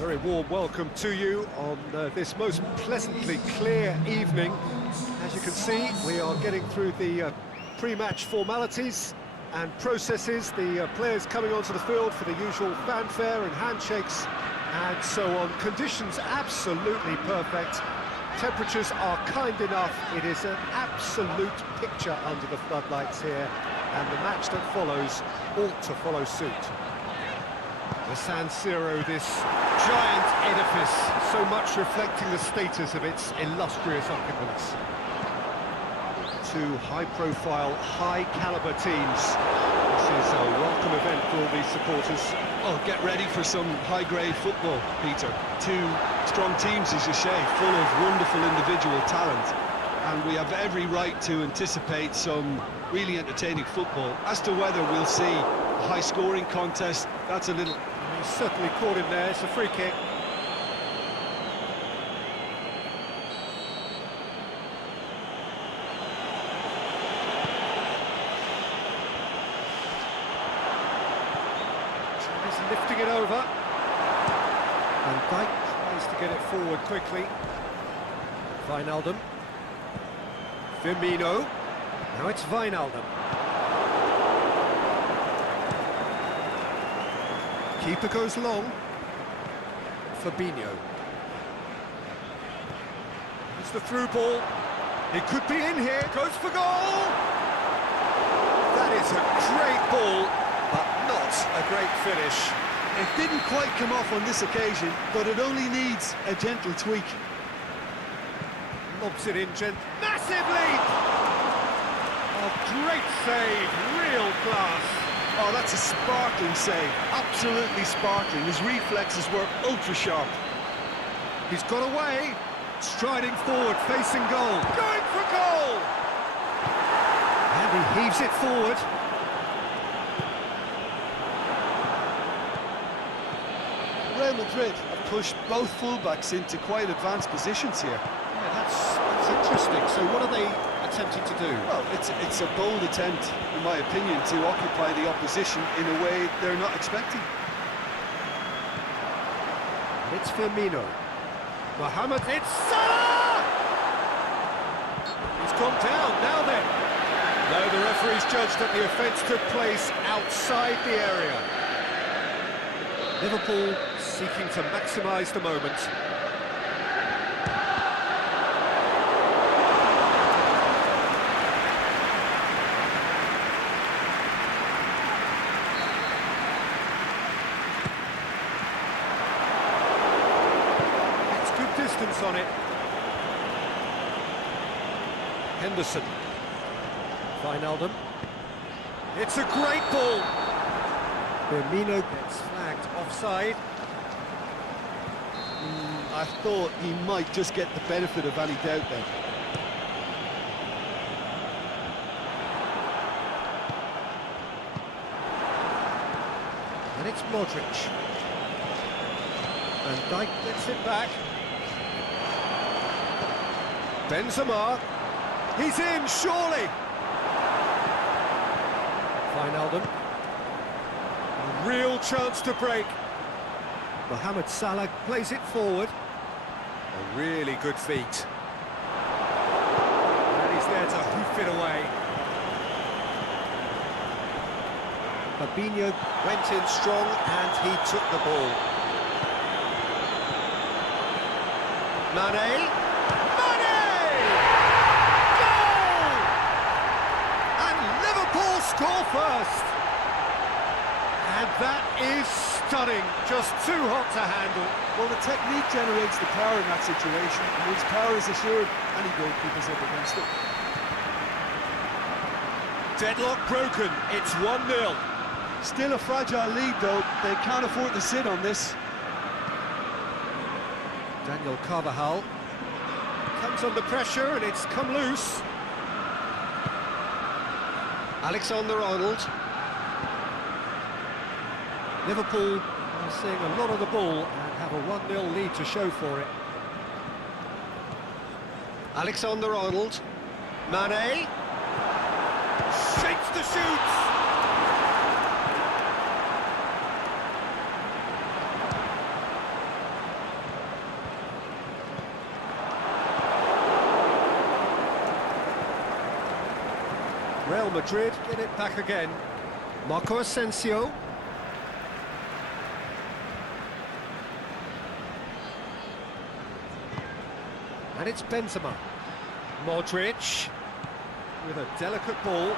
Very warm welcome to you on this most pleasantly clear evening. As you can see, we are getting through the pre-match formalities and processes, the players coming onto the field for the usual fanfare and handshakes and so on. Conditions absolutely perfect. Temperatures are kind enough. It is an absolute picture under the floodlights here, and the match that follows ought to follow suit. The San Siro, this giant edifice, so much reflecting the status of its illustrious occupants. Two high-profile, high-caliber teams. This is a welcome event for all these supporters. Oh, get ready for some high-grade football, Peter. Two strong teams, as you say, full of wonderful individual talent. And we have every right to anticipate some really entertaining football. As to whether we'll see a high-scoring contest, that's a little... He's certainly caught him there. It's a free kick. Tries lifting it over. Van Dijk tries to get it forward quickly. Wijnaldum. Firmino. Now it's Wijnaldum. Keeper goes long. Fabinho. It's the through ball. It could be in here. Goes for goal! That is a great ball, but not a great finish. It didn't quite come off on this occasion, but it only needs a gentle tweak. Lobs it in massive leap! Oh, great save, real class. Oh, that's a sparkling save, absolutely sparkling. His reflexes were ultra-sharp. He's got away, striding forward, facing goal. Going for goal! And he heaves it forward. Real Madrid have pushed both fullbacks into quite advanced positions here. Yeah, that's interesting. So what are they attempting to do? Well, it's a bold attempt, in my opinion, to occupy the opposition in a way they're not expecting. It's Firmino. Mohamed, it's Salah! He's gone down, now then. No, the referee's judged that the offence took place outside the area. Liverpool seeking to maximise the moment. Distance on it. Henderson. Wijnaldum. It's a great ball. Firmino gets flagged offside. I thought he might just get the benefit of any doubt then. And it's Modric. And Dijk gets it back. Benzema, he's in, surely! Wijnaldum, a real chance to break. Mohamed Salah plays it forward. A really good feat. And he's there to hoof it away. Fabinho went in strong and he took the ball. Mane. Score first, and that is stunning, just too hot to handle. Well, the technique generates the power in that situation, and once power is assured, any goalkeeper's up against it. Deadlock broken, it's 1-0. Still a fragile lead though, they can't afford to sit on this. Daniel Carvajal comes under pressure and it's come loose. Alexander-Arnold. Liverpool are seeing a lot of the ball and have a 1-0 lead to show for it. Alexander-Arnold. Mane. Shapes to shoot! Real Madrid get it back again. Marco Asensio. And it's Benzema. Modric with a delicate ball.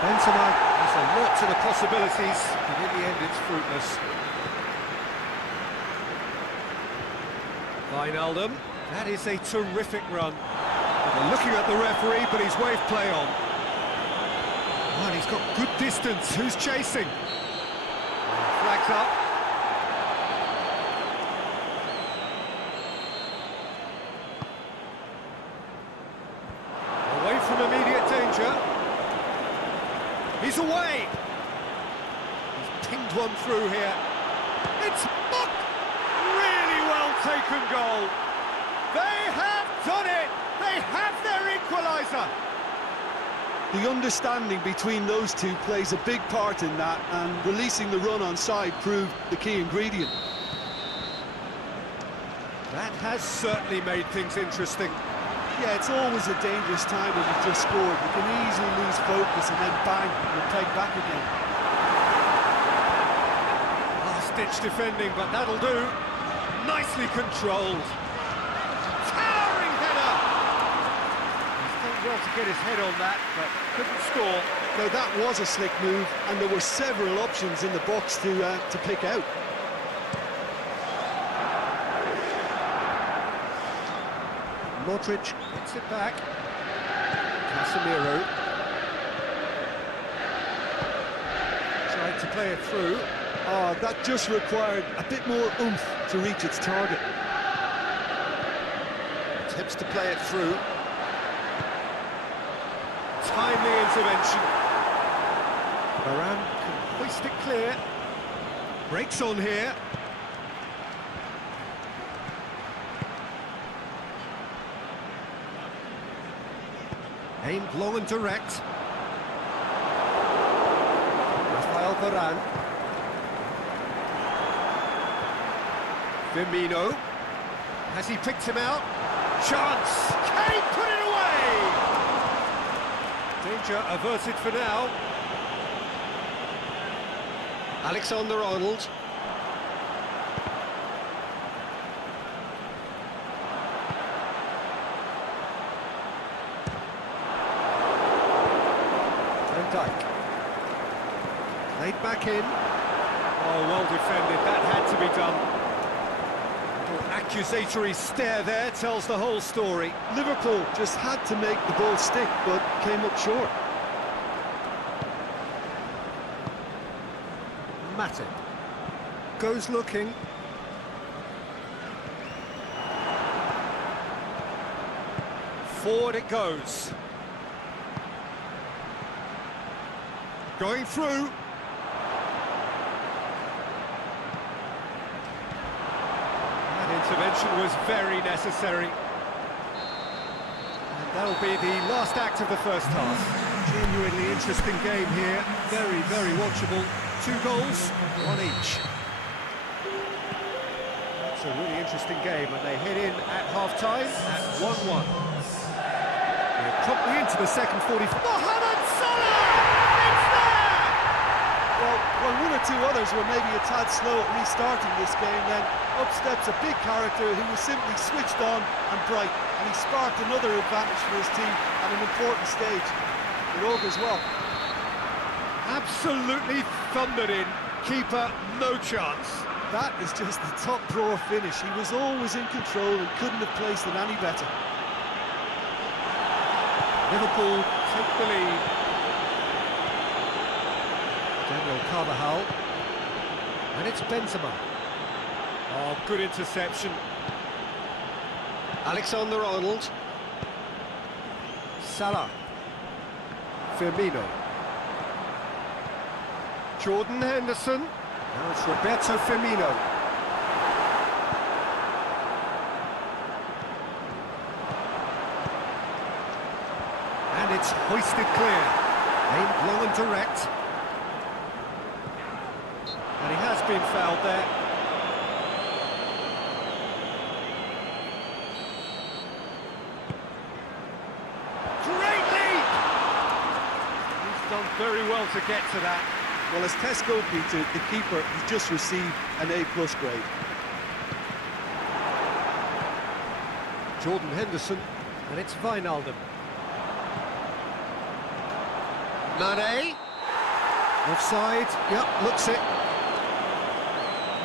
Benzema has a lot to the possibilities, but in the end it's fruitless. Wijnaldum, that is a terrific run. They're looking at the referee, but he's waved play on. Oh, and he's got good distance. Who's chasing? Flags up. Away from immediate danger. He's away. He's pinged one through here. It's Muck! Really well taken goal. They have done it. They have their equaliser. The understanding between those two plays a big part in that, and releasing the run on side proved the key ingredient. That has certainly made things interesting. Yeah, it's always a dangerous time when you've just scored. You can easily lose focus and then bang, you're pegged back again. Last-ditch defending, but that'll do. Nicely controlled. Towering header! He's done well to get his head on that, but couldn't score. Now that was a slick move, and there were several options in the box to pick out. Modric gets it back. Casemiro tried to play it through. Oh, that just required a bit more oomph to reach its target. Attempts to play it through. Timely intervention. Varane can hoist it clear. Breaks on here. Aimed long and direct. Rafael Varane. Firmino. Has he picked him out? Chance! Can he put it away? Danger averted for now. Alexander-Arnold. Van Dijk. Laid back in. Oh, well defended. That had to be done. Little accusatory stare there tells the whole story. Liverpool just had to make the ball stick, but came up short. Matip goes looking. Forward it goes. Going through. That intervention was very necessary. And that'll be the last act of the first half. Genuinely interesting game here. Very, very watchable. 2 goals, 1 each. It's a really interesting game, and they head in at half-time at 1-1. We're promptly into the second 40. Mohamed Salah! It's there! Well, when one or two others were maybe a tad slow at restarting this game, then up steps a big character who was simply switched on and bright, and he sparked another advantage for his team at an important stage. It augurs well. Absolutely thundered in. Keeper, no chance. That is just the top drawer finish. He was always in control and couldn't have placed it any better. Liverpool take the lead. Daniel Carvajal. And it's Benzema. Oh, good interception. Alexander-Arnold. Salah. Firmino. Jordan Henderson. Now it's Roberto Firmino. And it's hoisted clear. Aimed long and direct. And he has been fouled there. Great lead! done very well to get to that. Well, as tests go, Peter, the keeper has just received an A+ grade. Jordan Henderson, and it's Wijnaldum. Mane. Offside, yep, looks it.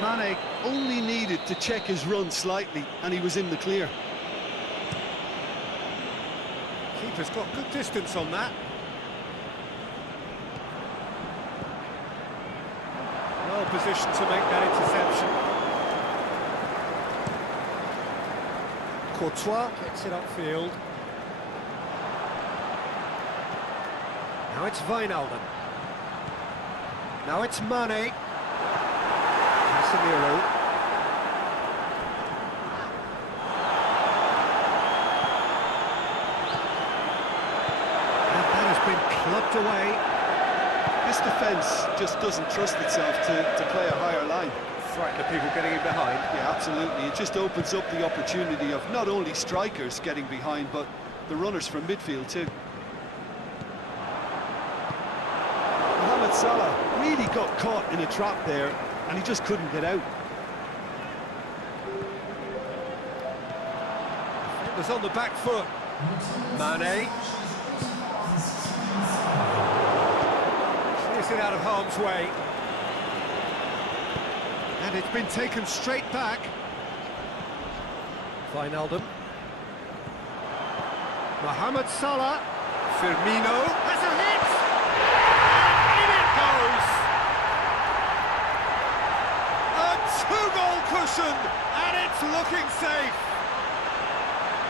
Mane only needed to check his run slightly, and he was in the clear. Keeper's got good distance on that. Well positioned to make that interception. Courtois gets it upfield. Now it's Wijnaldum. Now it's Mane. Casemiro. And that has been clubbed away. This defence just doesn't trust itself to play a higher line. Frighten the people getting in behind. Yeah, absolutely. It just opens up the opportunity of not only strikers getting behind, but the runners from midfield too. Mohamed Salah really got caught in a trap there, and he just couldn't get out. It was on the back foot. Mane. Clears it out of harm's way. And it's been taken straight back. Wijnaldum. Mohamed Salah. Firmino has a hit! And in it goes! A two-goal cushion, and it's looking safe.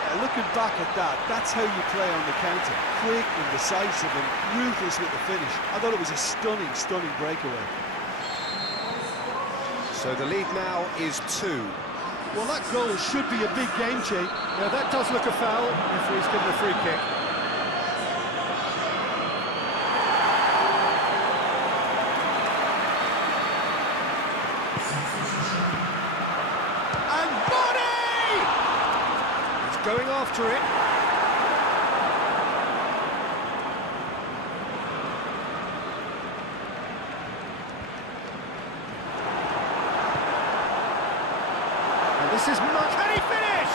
Yeah, looking back at that, that's how you play on the counter. Quick and decisive and ruthless with the finish. I thought it was a stunning, stunning breakaway. So the lead now is 2. Well, that goal should be a big game change. Yeah, that does look a foul. Referee's given a free kick. And Body! He's going after it. This is much. Can he finish?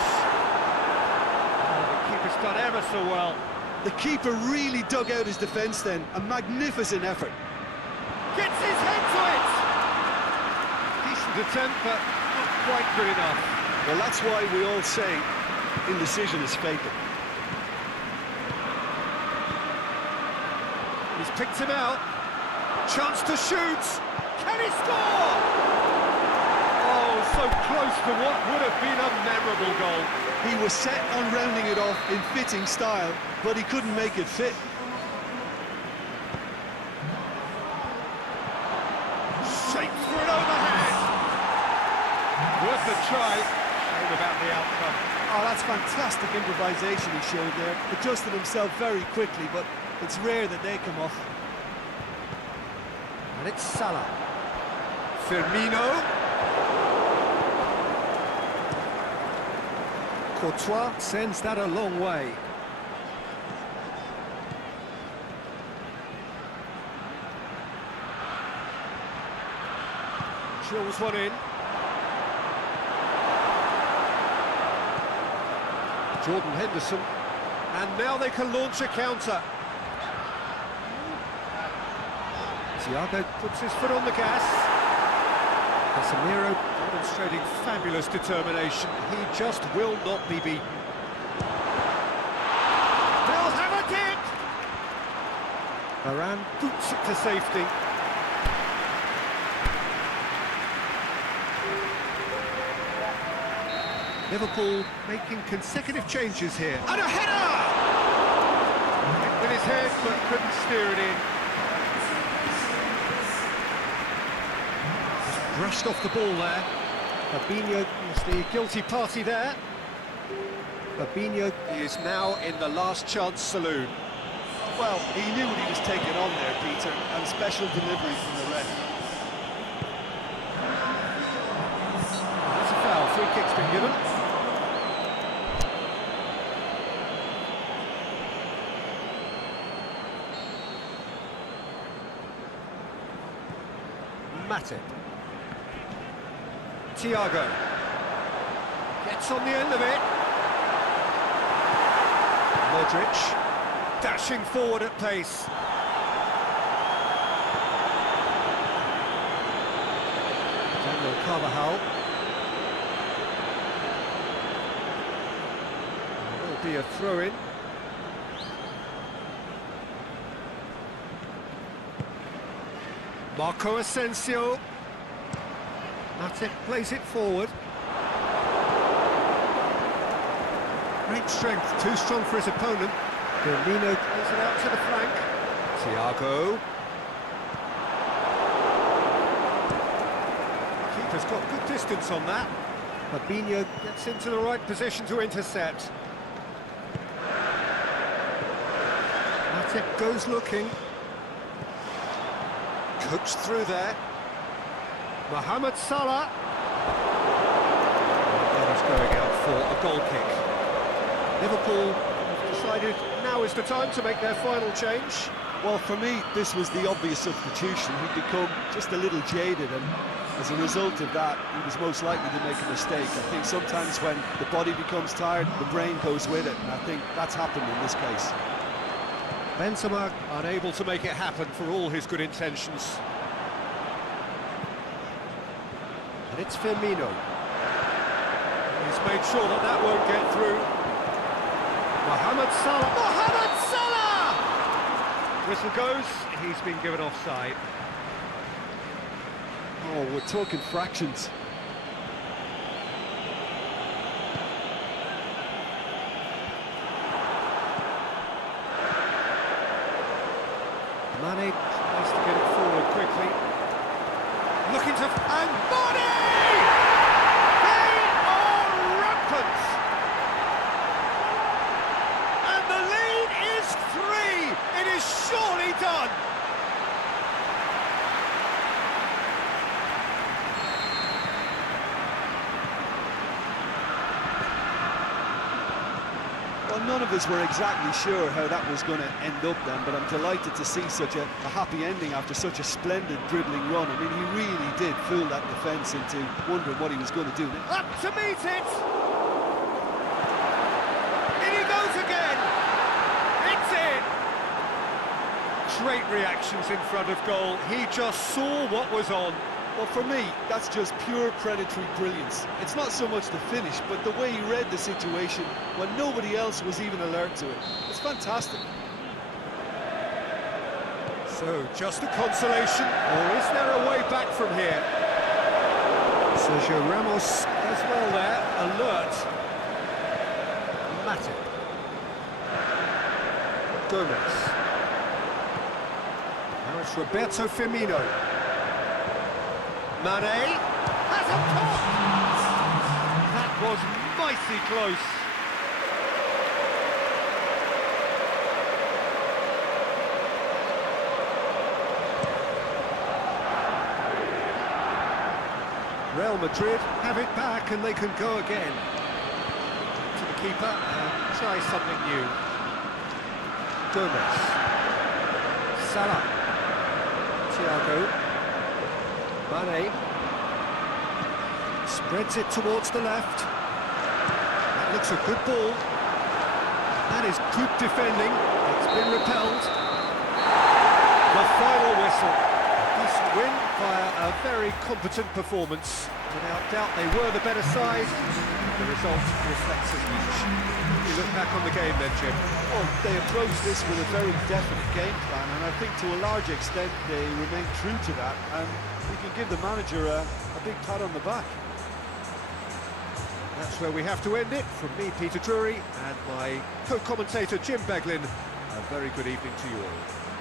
Oh, the keeper's done ever so well. The keeper really dug out his defence then. A magnificent effort. Gets his head to it. Decent attempt, but not quite good enough. Well, that's why we all say indecision is fatal. He's picked him out. Chance to shoot. Can he score? Oh, so close to what would have been a memorable goal. He was set on rounding it off in fitting style, but he couldn't make it fit. Shaped for an overhead. Worth a try. Shame about the outcome. Oh, that's fantastic improvisation he showed there. Adjusted himself very quickly, but it's rare that they come off. And it's Salah. Firmino. Courtois sends that a long way. Drills one in. Jordan Henderson. And now they can launch a counter. Thiago puts his foot on the gas. Casemiro demonstrating fabulous determination. He just will not be beaten. They'll have a kick! Varane boots it to safety. Liverpool making consecutive changes here. And a header! Hit with his head, but couldn't steer it in. Brushed off the ball there. Fabinho is the guilty party there. Fabinho is now in the last chance saloon. Well, he knew what he was taking on there, Peter, and special delivery from the ref. That's a foul. Free kick's been given. Matip. Thiago. Gets on the end of it. Modric. Dashing forward at pace. Daniel Carvajal. There will be a throw-in. Marco Asensio. Matip plays it forward. Great strength, too strong for his opponent. Firmino plays it out to the flank. Thiago. Keeper's got good distance on that. Fabinho gets into the right position to intercept. Matip goes looking. Coached through there. Mohamed Salah. That is going out for a goal kick. Liverpool have decided now is the time to make their final change. Well, for me, this was the obvious substitution. He'd become just a little jaded, and as a result of that, he was most likely to make a mistake. I think sometimes when the body becomes tired, the brain goes with it, and I think that's happened in this case. Benzema unable to make it happen for all his good intentions. And it's Firmino. He's made sure that that won't get through. Mohamed Salah. Mohamed Salah! Whistle goes, he's been given offside. Oh, we're talking fractions. Mane tries to get it forward quickly. Looking to... and Mane! They are rampant! And the lead is 3! It is surely done! Well, none of us were exactly sure how that was going to end up then, but I'm delighted to see such a happy ending after such a splendid dribbling run. I mean, he really did fool that defence into wondering what he was going to do. Up to meet it! In he goes again! It's in! Great reactions in front of goal. He just saw what was on. Well, for me, that's just pure predatory brilliance. It's not so much the finish, but the way he read the situation when nobody else was even alert to it. It's fantastic. So, just a consolation, or is there a way back from here? Sergio Ramos as well there, alert. Matip. Gomez. Now it's Roberto Firmino. Mane has a top! That was mighty close. Real Madrid have it back and they can go again. To the keeper and try something new. Gomez. Salah. Thiago. Mane spreads it towards the left. That looks a good ball. That is good defending. It's been repelled. The final whistle. A decent win via a very competent performance. Without doubt, they were the better side. The result reflects as much. You look back on the game then, Jim. Well, they approached this with a very definite game plan, and I think to a large extent they remain true to that, and we can give the manager a big pat on the back. That's where we have to end it. From me, Peter Drury, and my co-commentator, Jim Beglin, a very good evening to you all.